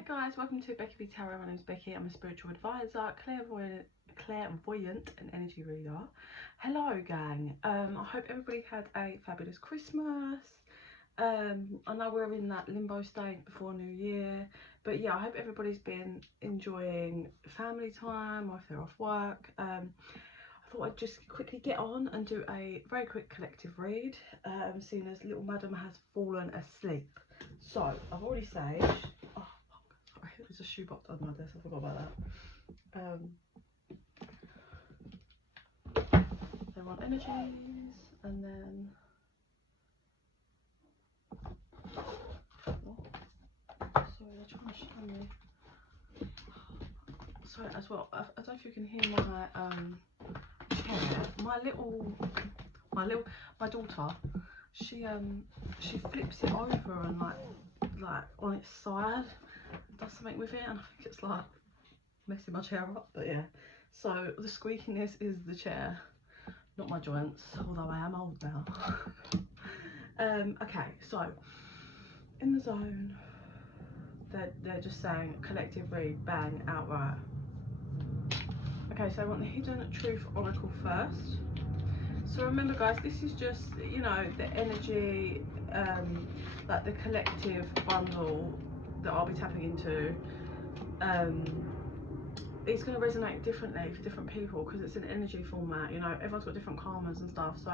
Hi guys, welcome to bekibtarot. My name is Becky. I'm a spiritual advisor, clairvoyant and energy reader. Hello gang. I hope everybody had a fabulous Christmas. I know we're in that limbo state before New Year, but yeah, I hope everybody's been enjoying family time or if they're off work. I thought I'd just quickly get on and do a very quick collective read, seeing as little madam has fallen asleep. So I've already saged. Oh fuck, sorry, there's a shoebox on my desk, I forgot about that. They want energies, and then sorry, they're trying to show me. Sorry as well, I don't know if you can hear my chair. My daughter, she flips it over and like on its side does something with it, and I think it's like messing my chair up. But yeah, so the squeakiness is the chair, not my joints, although I am old now. Okay, so in the zone, they're just saying collective read, bang, outright. Okay, so I want the hidden truth oracle first. So remember guys, this is just, you know, the energy, like the collective bundle that I'll be tapping into. It's going to resonate differently for different people because it's an energy format, you know, everyone's got different karmas and stuff. So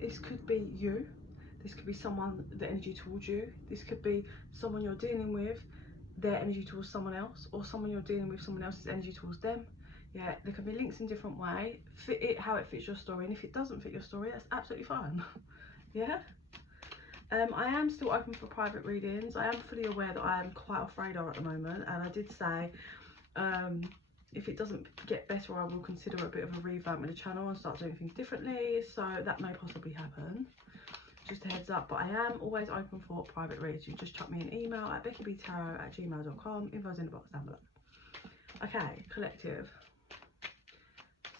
this could be you, this could be someone, the energy towards you, this could be someone you're dealing with, their energy towards someone else, or someone you're dealing with, someone else's energy towards them. Yeah, there can be links in different way, fit it how it fits your story, and if it doesn't fit your story, that's absolutely fine. Yeah. I am still open for private readings. I am fully aware that I am quite off radar at the moment, and I did say if it doesn't get better, I will consider a bit of a revamp with the channel and start doing things differently, so that may possibly happen. Just a heads up, but I am always open for private reads. You just chuck me an email at bekibtarot@gmail.com. Info's in the box down below. Okay, collective.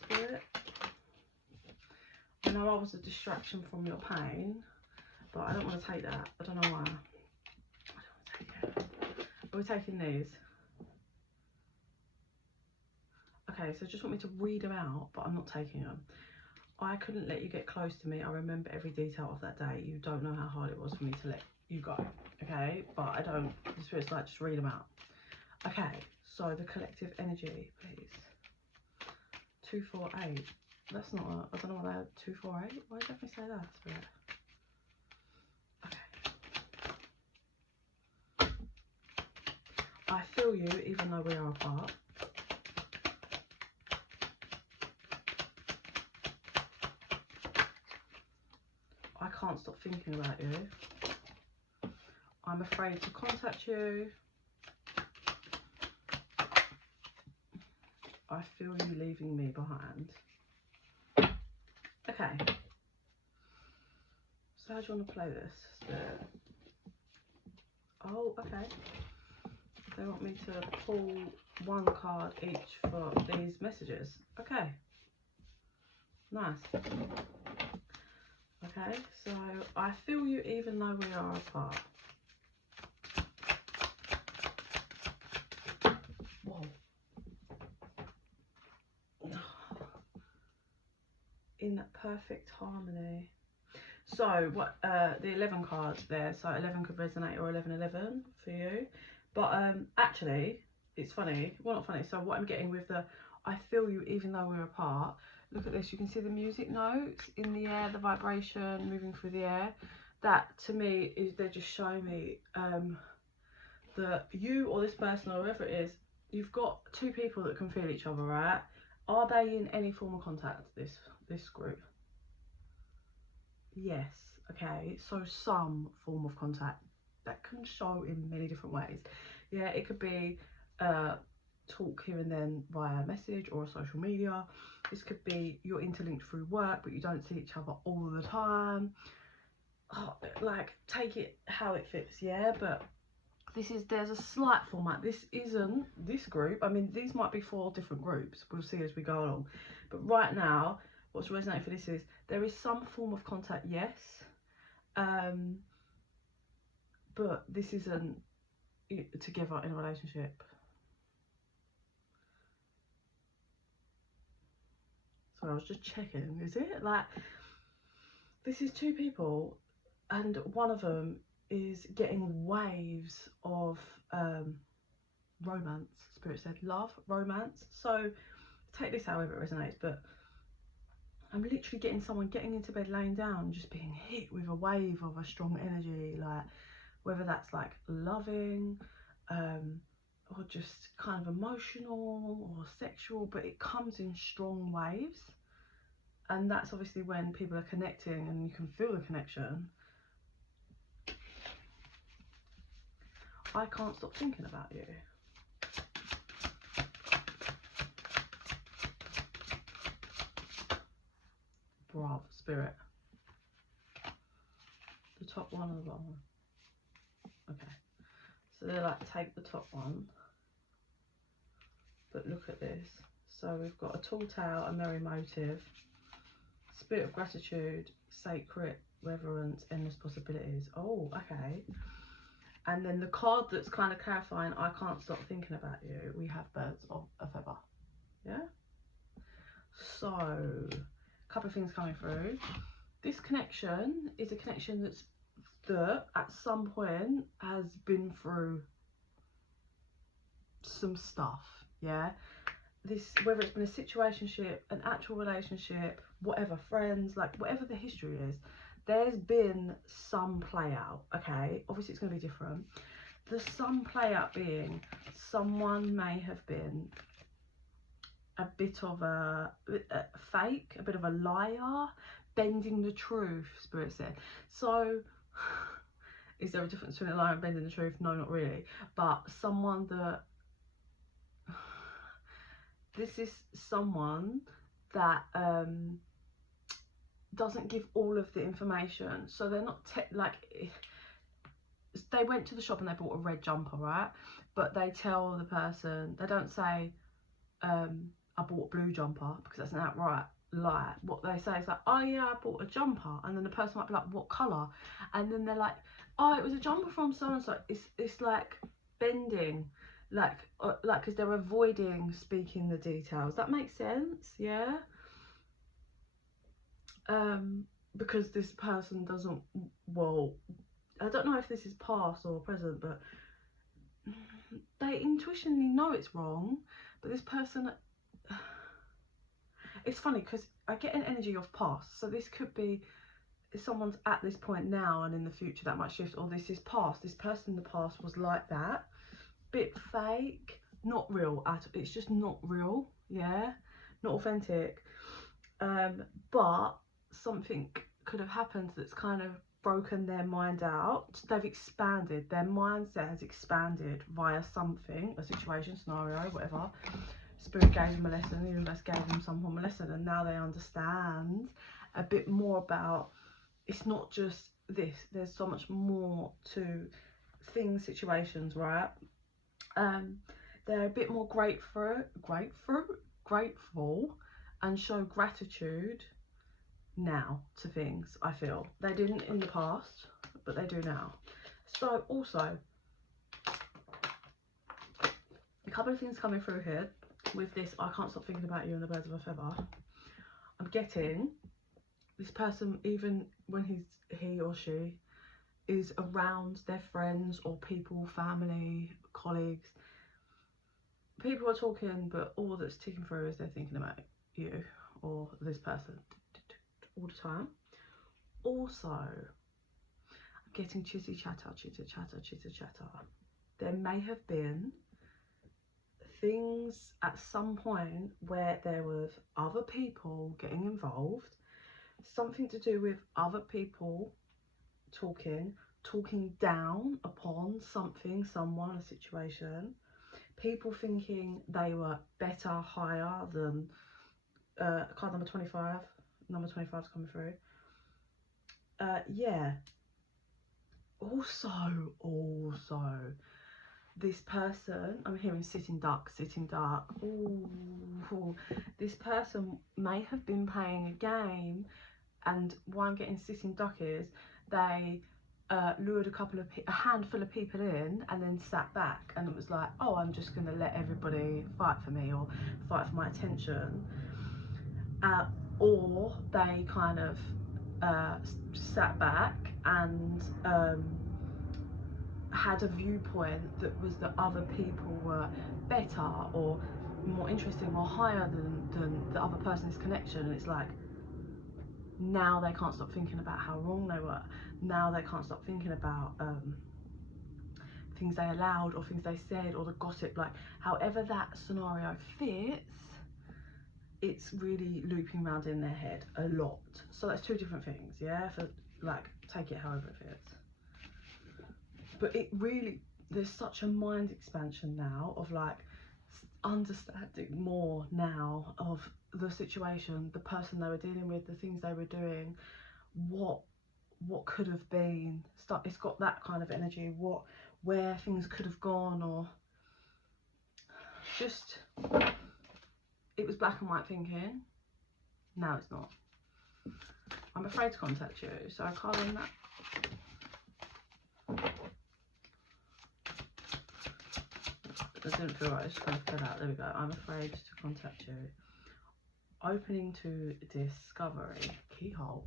Spirit. I know I was a distraction from your pain, but I don't want to take that. I don't know why. I don't want to take it. Are we taking these? Okay, so just want me to read them out, but I'm not taking them. I couldn't let you get close to me. I remember every detail of that day. You don't know how hard it was for me to let you go. Okay, but I don't. The spirit's like, just read them out. Okay, so the collective energy, please. 248. That's not a, I don't know what that 248. Why did I definitely say that, spirit? Okay. I feel you even though we are apart. I can't stop thinking about you. I'm afraid to contact you. I feel you leaving me behind. Okay. So how do you want to play this? Oh, okay. They want me to pull one card each for these messages. Okay. Nice. Okay, so I feel you even though we are apart. Whoa. In perfect harmony. So what the 11 cards there, so 11 could resonate, or 1111 for you. But actually it's funny, well not funny, so what I'm getting with the I feel you even though we're apart, look at this, you can see the music notes in the air, the vibration moving through the air. That to me is, they're just showing me that you or this person or whoever it is, you've got two people that can feel each other, right? Are they in any form of contact, this group? Yes. Okay, so some form of contact that can show in many different ways. Yeah, it could be talk here and then via message or social media. This could be you're interlinked through work but you don't see each other all the time. Oh, like, take it how it fits, yeah, but there's a slight format. This isn't this group. I mean, these might be 4 different groups, we'll see as we go along, but right now what's resonating for this is there is some form of contact, yes, but this isn't, together in a relationship. So I was just checking, is it? Like, this is two people and one of them is getting waves of romance. Spirit said love, romance. So take this however it resonates, but I'm literally getting someone getting into bed, laying down, just being hit with a wave of a strong energy, like whether that's like loving, or just kind of emotional or sexual, but it comes in strong waves. And that's obviously when people are connecting and you can feel the connection. I can't stop thinking about you. Bravo, Spirit. The top one or the bottom one? Okay. So they're like, take the top one. But look at this. So we've got a tall tale, a merry motive, spirit of gratitude, sacred reverence, endless possibilities. Oh, okay. And then the card that's kind of clarifying, I can't stop thinking about you. We have birds of a feather. Yeah. So, a couple of things coming through. This connection is a connection that at some point has been through some stuff. Yeah. This, whether it's been a situationship, an actual relationship, whatever, friends, like whatever the history is, there's been some play out. Okay, obviously it's going to be different. The some play out being someone may have been a bit of a fake, a bit of a liar, bending the truth, Spirit said. So is there a difference between a liar and bending the truth? No, not really. But someone that this is someone that doesn't give all of the information. So they're not like, they went to the shop and they bought a red jumper, right? But they tell the person, they don't say I bought a blue jumper, because that's an outright lie. What they say is like, oh yeah, I bought a jumper, and then the person might be like, what colour? And then they're like, oh, it was a jumper from so and so. It's like bending, like because they're avoiding speaking the details. That makes sense, yeah. Because this person doesn't, well, I don't know if this is past or present, but they intuitionally know it's wrong, but this person, it's funny because I get an energy of past, so this could be if someone's at this point now and in the future that might shift, or this is past, this person in the past was like that, bit fake, not real at all. It's just not real, yeah, not authentic. But something could have happened that's kind of broken their mind out. They've expanded, their mindset has expanded via something, a situation, scenario, whatever. Spirit gave them a lesson, the universe gave them some form of lesson, and now they understand a bit more about, it's not just this, there's so much more to things, situations, right? They're a bit more grateful and show gratitude now to things. I feel they didn't in the past, but they do now. So also a couple of things coming through here with this I can't stop thinking about you and the birds of a feather. I'm getting this person, even when he or she is around their friends or people, family, colleagues, people are talking, but all that's ticking through is they're thinking about you or this person all the time. Also, I'm getting chitty chatter, chitter chatter, chitter chatter. There may have been things at some point where there was other people getting involved, something to do with other people talking down upon something, someone, a situation, people thinking they were better, higher than card number 25. Number 25 is coming through. Yeah. Also, this person, I'm hearing sitting duck. Ooh, this person may have been playing a game, and why I'm getting sitting duck is they lured a handful of people in and then sat back, and it was like, oh, I'm just going to let everybody fight for me or fight for my attention. Or they kind of sat back and had a viewpoint that was that other people were better or more interesting or higher than the other person's connection. And it's like, now they can't stop thinking about how wrong they were. Now they can't stop thinking about things they allowed or things they said or the gossip. Like, however that scenario fits, it's really looping around in their head a lot. So that's two different things, yeah? For, like, take it however it fits. But it really, there's such a mind expansion now of like understanding more now of the situation, the person they were dealing with, the things they were doing, what could have been. It's got that kind of energy, where things could have gone, or just, it was black and white thinking. Now it's not. I'm afraid to contact you, so I can't win that. That didn't feel right, it's just kind of fell out. There we go. I'm afraid to contact you. Opening to discovery. Keyhole.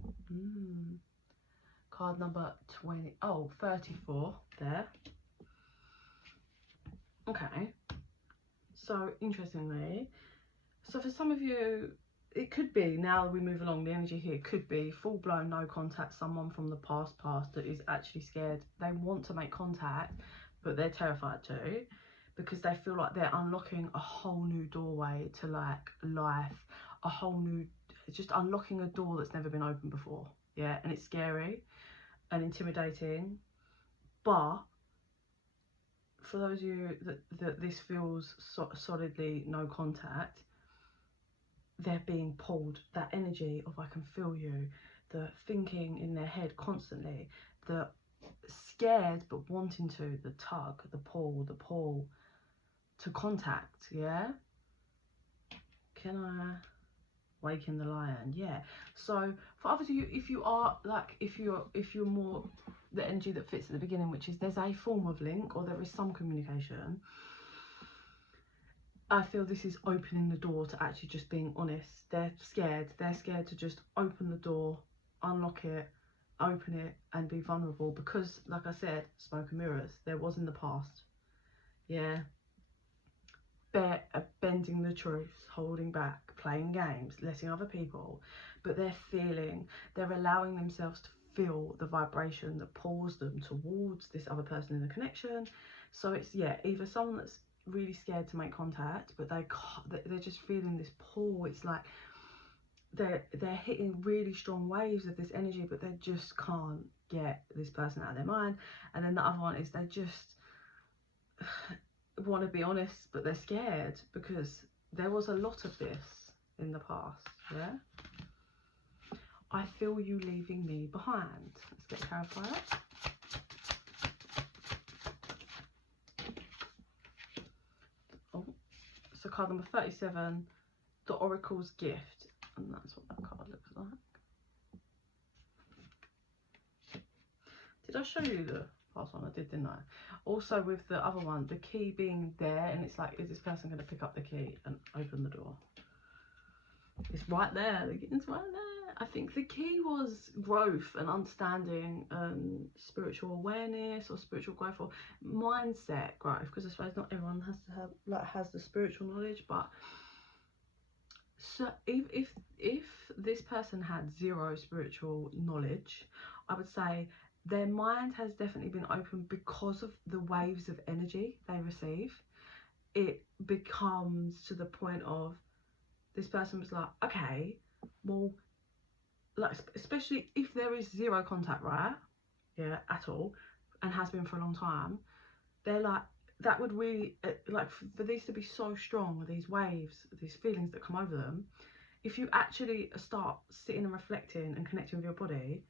Card number 34 there. Okay. So, interestingly, so for some of you, it could be, now we move along, the energy here could be full-blown no contact, someone from the past that is actually scared. They want to make contact, but they're terrified to, because they feel like they're unlocking a whole new doorway to like life, a whole new, just unlocking a door that's never been opened before. Yeah, and it's scary and intimidating, but for those of you that this feels solidly no contact, they're being pulled. That energy of I can feel you, the thinking in their head constantly, the scared but wanting to, the tug, the pull to contact. Yeah, can I waken the lion? Yeah. So for others of you, if you are like, if you're more the energy that fits at the beginning, which is there's a form of link or there is some communication, I feel this is opening the door to actually just being honest. They're scared to just open the door, unlock it, open it and be vulnerable, because like I said, smoke and mirrors, there was in the past. Yeah, bending the truth, holding back, playing games, letting other people, but they're allowing themselves to feel the vibration that pulls them towards this other person in the connection. So it's, yeah, either someone that's really scared to make contact, but they're just feeling this pull. It's like they're hitting really strong waves of this energy, but they just can't get this person out of their mind. And then the other one is they just want to be honest, but they're scared because there was a lot of this in the past. Yeah, I feel you leaving me behind. Let's get clarified. Oh, so card number 37, the Oracle's Gift, and that's what that card looks like. Did I show you the past one? I did, didn't I? Also with the other one, the key being there, and it's like, is this person going to pick up the key and open the door? It's right there. It's right there. I think the key was growth and understanding, spiritual awareness or spiritual growth or mindset growth, because I suppose not everyone has to have has the spiritual knowledge, but so if this person had zero spiritual knowledge, I would say their mind has definitely been opened because of the waves of energy they receive. It becomes to the point of this person was like, okay, well, like, especially if there is zero contact, right? Yeah, at all, and has been for a long time, they're like, that would really, like, for these to be so strong, these waves, these feelings that come over them, if you actually start sitting and reflecting and connecting with your body,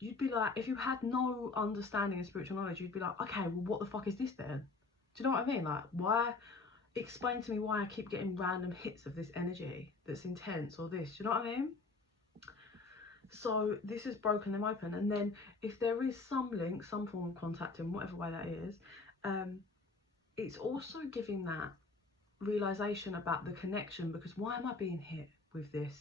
you'd be like, if you had no understanding of spiritual knowledge, you'd be like, okay, well, what the fuck is this then? Do you know what I mean? Like, why? Explain to me why I keep getting random hits of this energy that's intense or this. Do you know what I mean? So this has broken them open. And then if there is some link, some form of contact in whatever way that is, it's also giving that realization about the connection, because why am I being hit with this,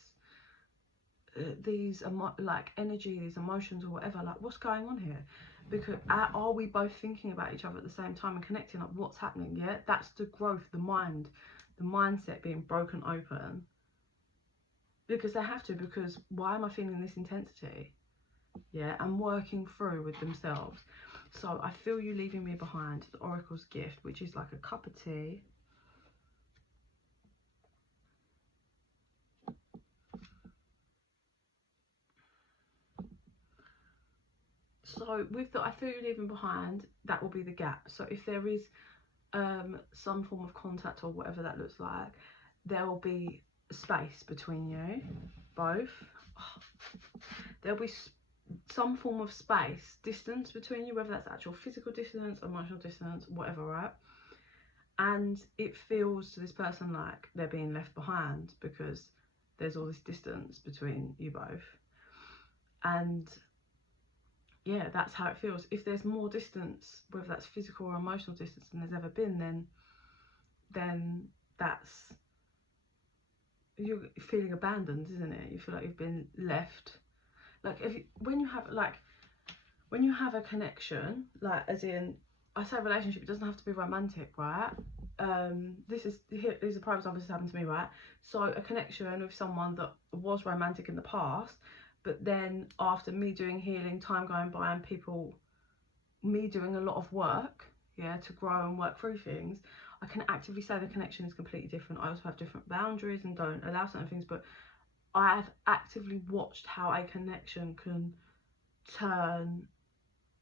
these like energy, these emotions or whatever, like what's going on here? Because are we both thinking about each other at the same time and connecting, like what's happening? Yeah, that's the growth, the mindset being broken open, because they have to, because why am I feeling this intensity? Yeah, and working through with themselves. So I feel you leaving me behind, the Oracle's gift, which is like a cup of tea. So with the I feel you leaving behind, that will be the gap. So if there is some form of contact or whatever that looks like, there will be space between you both. There'll be some form of space, distance between you, whether that's actual physical distance, emotional distance, whatever, right? And it feels to this person like they're being left behind because there's all this distance between you both. And yeah, that's how it feels. If there's more distance, whether that's physical or emotional distance, than there's ever been, then that's, you're feeling abandoned, isn't it? You feel like you've been left. Like when you have a connection, like as in, I say relationship, it doesn't have to be romantic, right? These are prime examples. This happened to me, right? So a connection with someone that was romantic in the past, but then after me doing healing, time going by, and me doing a lot of work, yeah, to grow and work through things, I can actively say the connection is completely different. I also have different boundaries and don't allow certain things, but I have actively watched how a connection can turn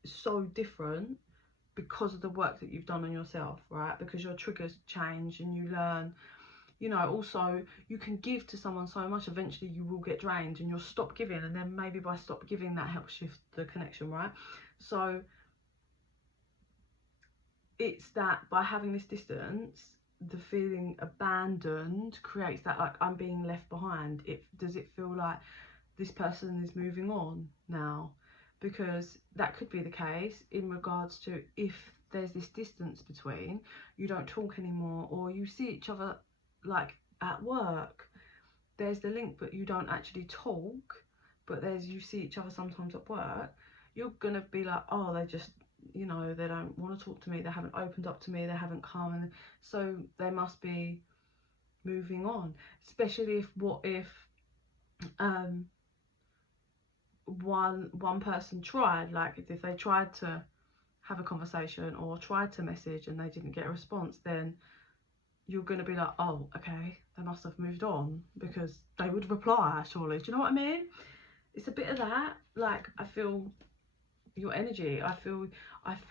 so different because of the work that you've done on yourself, right? Because your triggers change and you learn, you know. Also, you can give to someone so much, eventually you will get drained and you'll stop giving, and then maybe by stop giving, that helps shift the connection, right? So it's that by having this distance, the feeling abandoned creates that, like, I'm being left behind. Does it feel like this person is moving on now? Because that could be the case in regards to if there's this distance between, you don't talk anymore, or you see each other like at work, there's the link but you don't actually talk, but you see each other sometimes at work, you're gonna be like, oh, they just, you know, they don't want to talk to me, they haven't opened up to me, they haven't come, and so they must be moving on. Especially if one person tried, like if they tried to have a conversation or tried to message and they didn't get a response, then you're going to be like, oh, okay, they must have moved on, because they would reply, surely. Do you know what I mean? It's a bit of that. Like, I feel your energy, I feel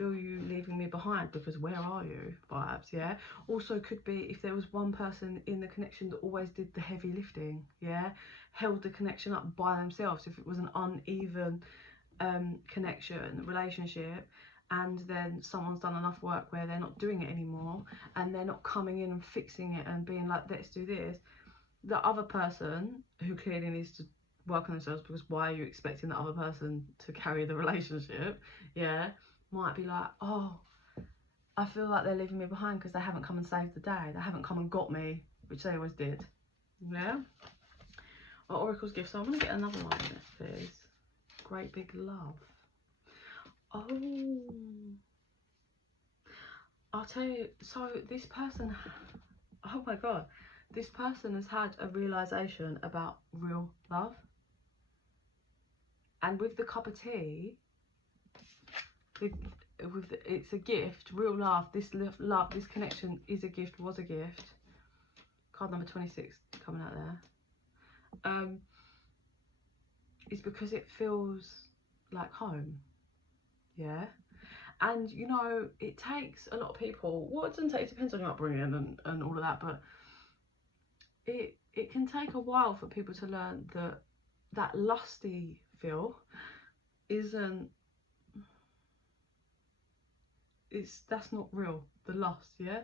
you leaving me behind, because where are you vibes, yeah? Also could be if there was one person in the connection that always did the heavy lifting, yeah, held the connection up by themselves. If it was an uneven connection, relationship, and then someone's done enough work where they're not doing it anymore, and they're not coming in and fixing it and being like, let's do this, the other person, who clearly needs to work on themselves, because why are you expecting the other person to carry the relationship, yeah, might be like, oh, I feel like they're leaving me behind because they haven't come and saved the day, they haven't come and got me, which they always did, yeah. Our Oracle's gift. So I'm going to get another one of this, please. Great big love. Oh, I'll tell you, so this person, oh my god, this person has had a realization about real love. And with the cup of tea, it's a gift, real love, this love, this connection is a gift, was a gift. Card number 26 coming out there. It's because it feels like home, yeah. And you know, it takes a lot of people, well, it doesn't take, it depends on your upbringing and all of that, but it can take a while for people to learn that that lusty feel isn't, that's not real, the lust, yeah.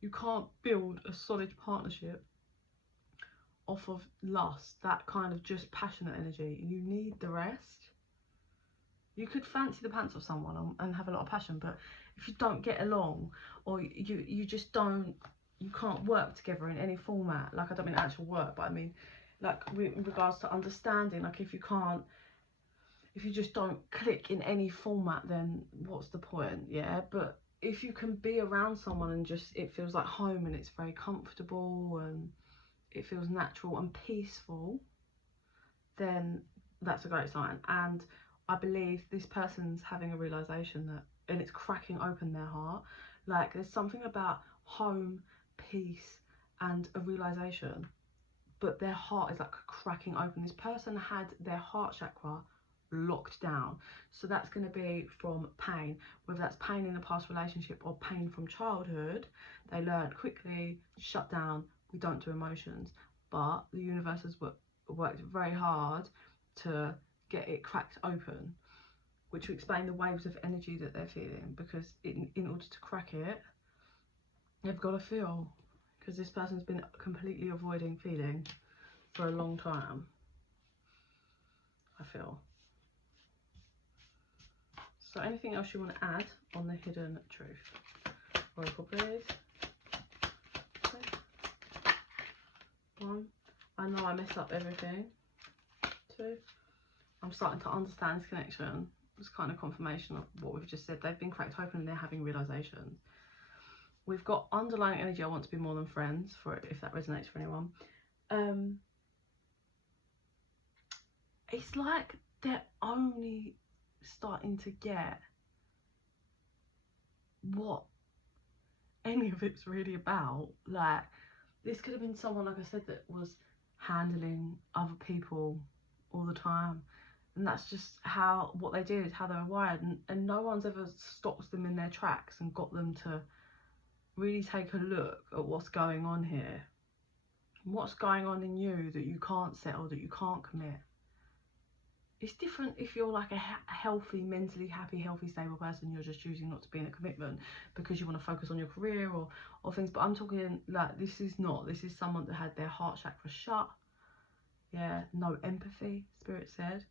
You can't build a solid partnership off of lust, that kind of just passionate energy. You need the rest. You could fancy the pants of someone and have a lot of passion, but if you don't get along, or you just don't, you can't work together in any format, like I don't mean actual work, but I mean like in regards to understanding, like if you just don't click in any format, then what's the point? Yeah, but if you can be around someone and just it feels like home and it's very comfortable and it feels natural and peaceful, then that's a great sign. And I believe this person's having a realization that, and it's cracking open their heart. Like there's something about home, peace, and a realization, but their heart is like cracking open. This person had their heart chakra locked down, so that's going to be from pain, whether that's pain in a past relationship or pain from childhood. They learned quickly, shut down, we don't do emotions, but the universe has worked very hard to get it cracked open, which will explain the waves of energy that they're feeling, because in order to crack it, they've got to feel, because this person's been completely avoiding feeling for a long time, I feel. So anything else you want to add on the hidden truth? Oracle, please. Okay. 1. I know I messed up everything. 2. I'm starting to understand this connection. It's kind of confirmation of what we've just said. They've been cracked open and they're having realizations. We've got underlying energy. I want to be more than friends, for if that resonates for anyone. It's like they're only starting to get what any of it's really about. Like this could have been someone, like I said, that was handling other people all the time, and that's just what they did, how they were wired, and no one's ever stopped them in their tracks and got them to really take a look at what's going on here, what's going on in you that you can't settle, that you can't commit. It's different if you're like a healthy, mentally happy, healthy, stable person. You're just choosing not to be in a commitment because you want to focus on your career or things. But I'm talking like this is someone that had their heart chakra shut. Yeah, no empathy, Spirit said.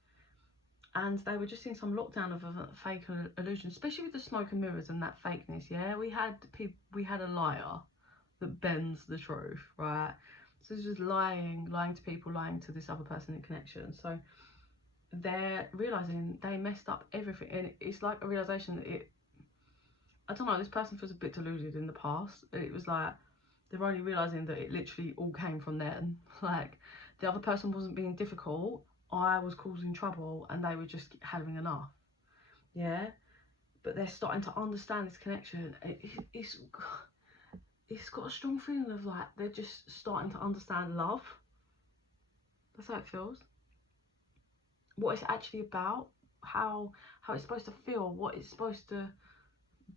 And they were just in some lockdown of a fake illusion, especially with the smoke and mirrors and that fakeness. Yeah, we had a liar that bends the truth, right? So it's just lying to people, lying to this other person in connection. So they're realizing they messed up everything, and it's like a realization that I don't know, this person feels a bit deluded in the past. It was like they're only realizing that it literally all came from them. Like the other person wasn't being difficult, I was causing trouble, and they were just having enough. Yeah, but they're starting to understand this connection. It's got a strong feeling of like they're just starting to understand love. That's how it feels. What it's actually about, how it's supposed to feel, what it's supposed to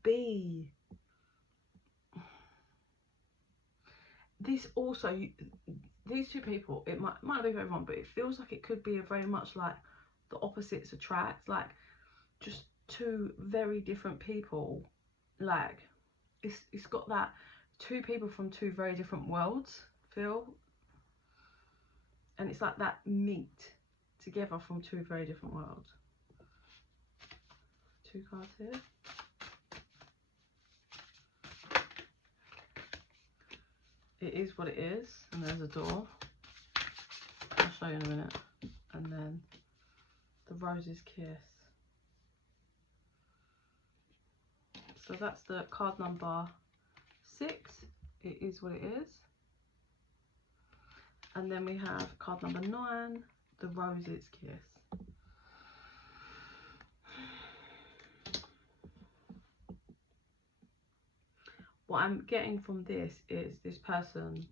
be. This also, these two people, it might not be for everyone, but it feels like it could be very much like the opposites attract, like just two very different people. Like it's got that two people from two very different worlds feel, and it's like that meet together from two very different worlds. 2 cards here. It is what it is, and there's a door. I'll show you in a minute. And then the Rose's Kiss. So that's the card number 6. It is what it is. And then we have card number 9, the Rose's Kiss. What I'm getting from this is this person,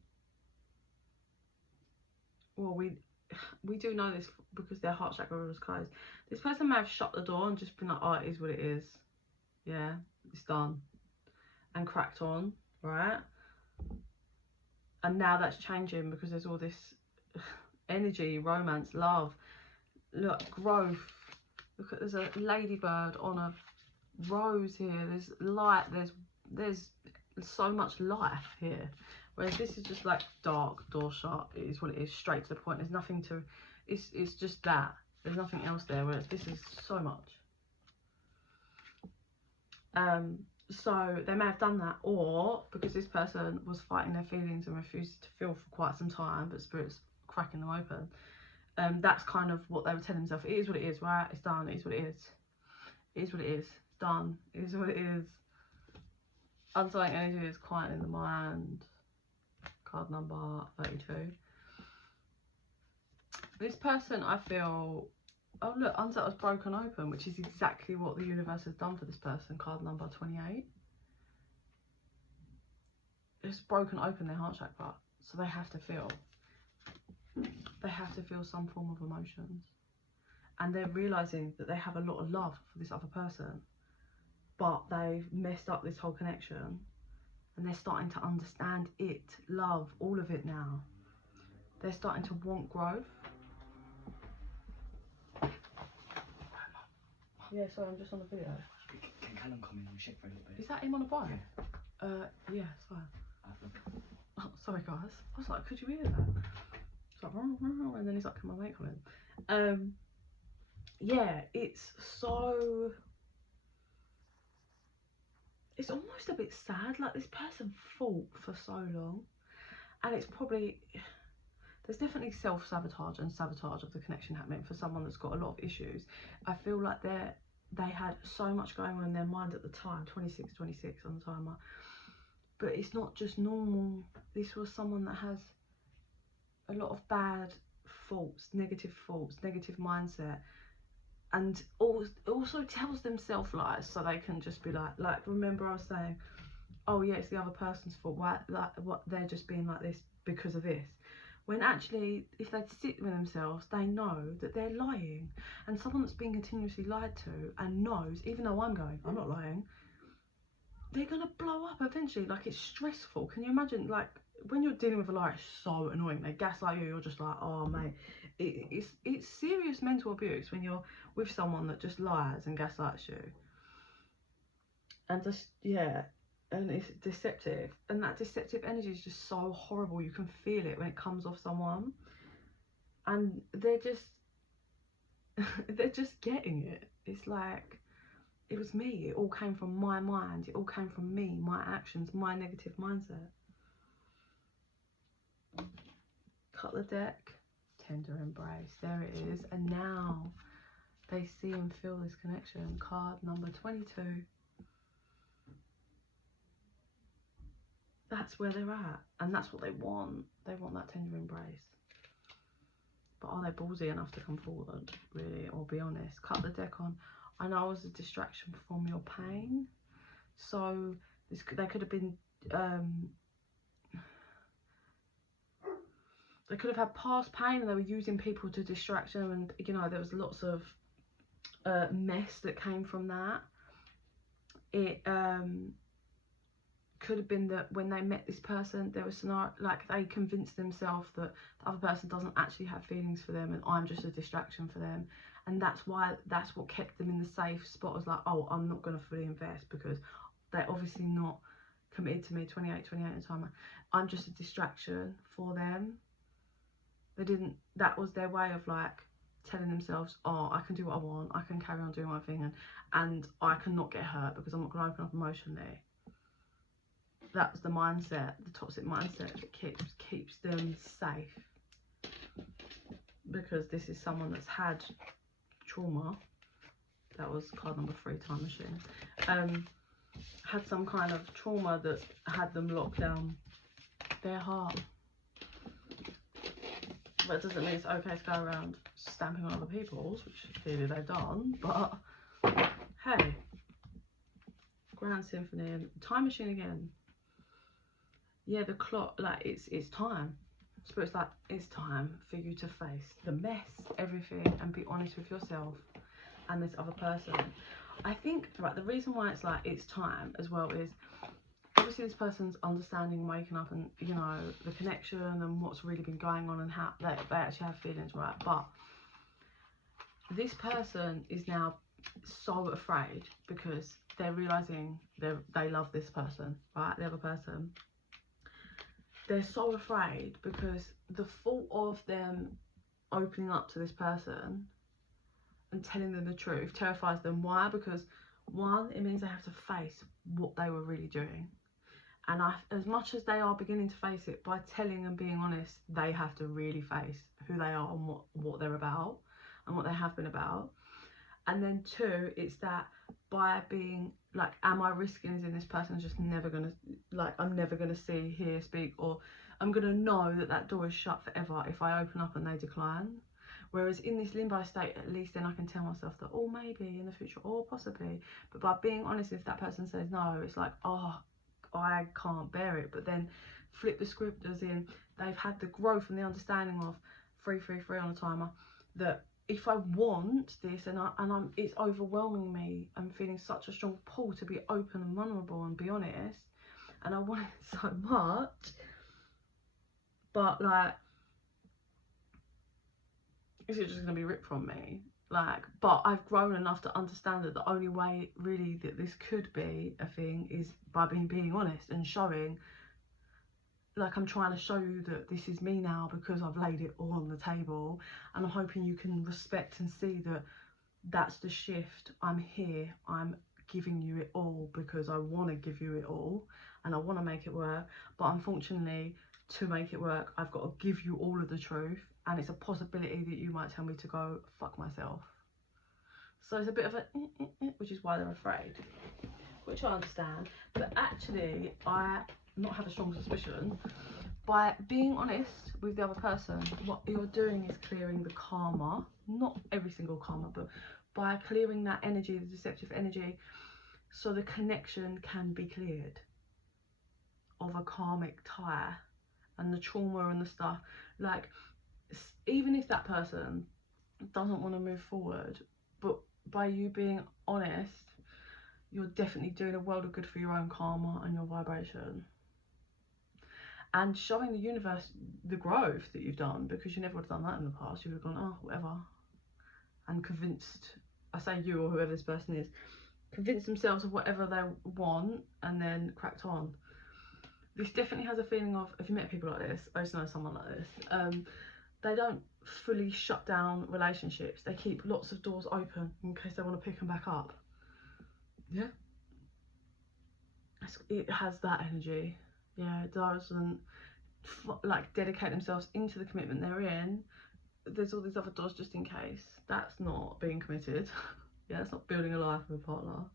well, we do know this because their heart chakra was closed. This person may have shut the door and just been like, oh, it is what it is. Yeah, it's done. And cracked on, right? And now that's changing because there's all this energy, romance, love, look, growth. Look at, there's a ladybird on a rose here. There's light, there's so much life here. Whereas this is just like dark, door shut. It is what it is, straight to the point. There's nothing to, it's just that. There's nothing else there, whereas this is so much. So they may have done that, or because this person was fighting their feelings and refused to feel for quite some time, but Spirit's cracking them open. That's kind of what they were telling themselves. It is what it is, right? It's done. It is what it is. It is what it is. It's done. It is what it is. Unsettling energy is quiet in the mind. Card number 32. This person, I feel... Oh, look, unsettled was broken open, which is exactly what the universe has done for this person. Card number 28. It's broken open their heart chakra. So they have to feel. They have to feel some form of emotions. And they're realising that they have a lot of love for this other person. But they've messed up this whole connection. And they're starting to understand it, love, all of it now. They're starting to want growth. Yeah, sorry, I'm just on the video. Can Callum come in and shake for a little bit? Is that him on a bike? Yeah. Yeah, it's fine. Oh, sorry guys. I was like, could you hear that? It's like, and then he's like, can my mate come in? Yeah, it's so... It's almost a bit sad. Like, this person fought for so long. And it's probably... There's definitely self-sabotage and sabotage of the connection happening for someone that's got a lot of issues. I feel like they had so much going on in their mind at the time. 26 on the timer. But it's not just normal. This was someone that has a lot of bad thoughts, negative mindset. And also tells themselves lies so they can just be like, remember I was saying, oh yeah, it's the other person's fault. Why, like, what, they're just being like this because of this. When actually, if they sit with themselves, they know that they're lying. And someone that's being continuously lied to and knows, even though I'm not lying, they're going to blow up eventually. Like, it's stressful. Can you imagine, like, when you're dealing with a lie, it's so annoying. They gaslight you, you're just like, oh mate. It's serious mental abuse when you're with someone that just lies and gaslights you. And just, yeah. And it's deceptive, and that deceptive energy is just so horrible. You can feel it when it comes off someone, and they're just getting it. It's like, it was me. It all came from my mind. It all came from me, my actions, my negative mindset. Cut the deck. Tender embrace. There it is. And now they see and feel this connection. Card number 22. That's where they're at, and that's what they want. They want that tender embrace. But are they ballsy enough to come forward, really, or be honest? Cut the deck on. I know I was a distraction from your pain. So they could have been, they could have had past pain and they were using people to distract them, and you know, there was lots of mess that came from that. It could have been that when they met this person, there was scenario, like, they convinced themselves that the other person doesn't actually have feelings for them and I'm just a distraction for them. And that's what kept them in the safe spot. Was like, oh, I'm not going to fully invest because they're obviously not committed to me. 28 at the time. I'm just a distraction for them. They didn't, that was their way of like telling themselves, oh, I can do what I want, I can carry on doing my thing, and I cannot get hurt because I'm not going to open up emotionally. That's the mindset, the toxic mindset that keeps them safe. Because this is someone that's had trauma. That was card number 3, time machine. Had some kind of trauma that had them lock down their heart. But it doesn't mean it's okay to go around stamping on other people's, which clearly they've done. But hey, Grand Symphony and time machine again. Yeah, the clock, like, it's time. Spirit's like, it's time for you to face the mess, everything, and be honest with yourself and this other person. I think, right, the reason why it's like it's time as well is obviously this person's understanding, waking up, and you know, the connection and what's really been going on and how they actually have feelings, right? But this person is now so afraid because they're realizing they love this person, right, the other person. they're so afraid because the thought of them opening up to this person and telling them the truth terrifies them. Why? Because one, it means they have to face what they were really doing. And as much as they are beginning to face it, by telling and being honest, they have to really face who they are and what they're about and what they have been about. And then two, it's that by being like, am I risking as in this person's just never gonna, like, I'm never gonna see, hear, speak, or I'm gonna know that that door is shut forever if I open up and they decline. Whereas in this limbo state, at least then I can tell myself that, oh, maybe in the future, or possibly. But by being honest, if that person says no, it's like, oh, I can't bear it. But then flip the script as in they've had the growth and the understanding of 333 on a timer, that if I want this and it's overwhelming me, I'm feeling such a strong pull to be open and vulnerable and be honest, and I want it so much, but like, is it just going to be ripped from me? Like, but I've grown enough to understand that the only way really that this could be a thing is by being honest and showing, like, I'm trying to show you that this is me now because I've laid it all on the table, and I'm hoping you can respect and see that that's the shift. I'm here, I'm giving you it all because I want to give you it all and I want to make it work. But unfortunately, to make it work, I've got to give you all of the truth, and it's a possibility that you might tell me to go fuck myself. So it's a bit of a which is why they're afraid, which I understand. But actually, I not have a strong suspicion, by being honest with the other person, what you're doing is clearing the karma, not every single karma, but by clearing that energy, the deceptive energy, so the connection can be cleared of a karmic tie and the trauma and the stuff. Like, even if that person doesn't want to move forward, but by you being honest, you're definitely doing a world of good for your own karma and your vibration, and showing the universe the growth that you've done, because you never would have done that in the past. You would have gone, oh, whatever, and convinced, I say you or whoever this person is, convinced themselves of whatever they want and then cracked on. This definitely has a feeling of, if you met people like this, I used to know someone like this, they don't fully shut down relationships. They keep lots of doors open in case they want to pick them back up. Yeah, it has that energy. Yeah, it doesn't like dedicate themselves into the commitment they're in. There's all these other doors just in case. That's not being committed. Yeah, it's not building a life with a partner.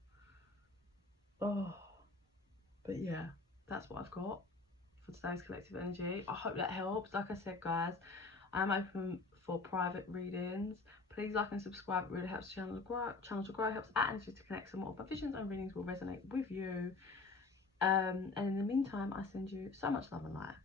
Oh, but yeah, that's what I've got for today's collective energy. I hope that helps. Like I said, guys, I'm open for private readings. Please like and subscribe. It really helps the channel to grow. Helps our energy to connect, so more of my visions and readings will resonate with you. And in the meantime, I send you so much love and light.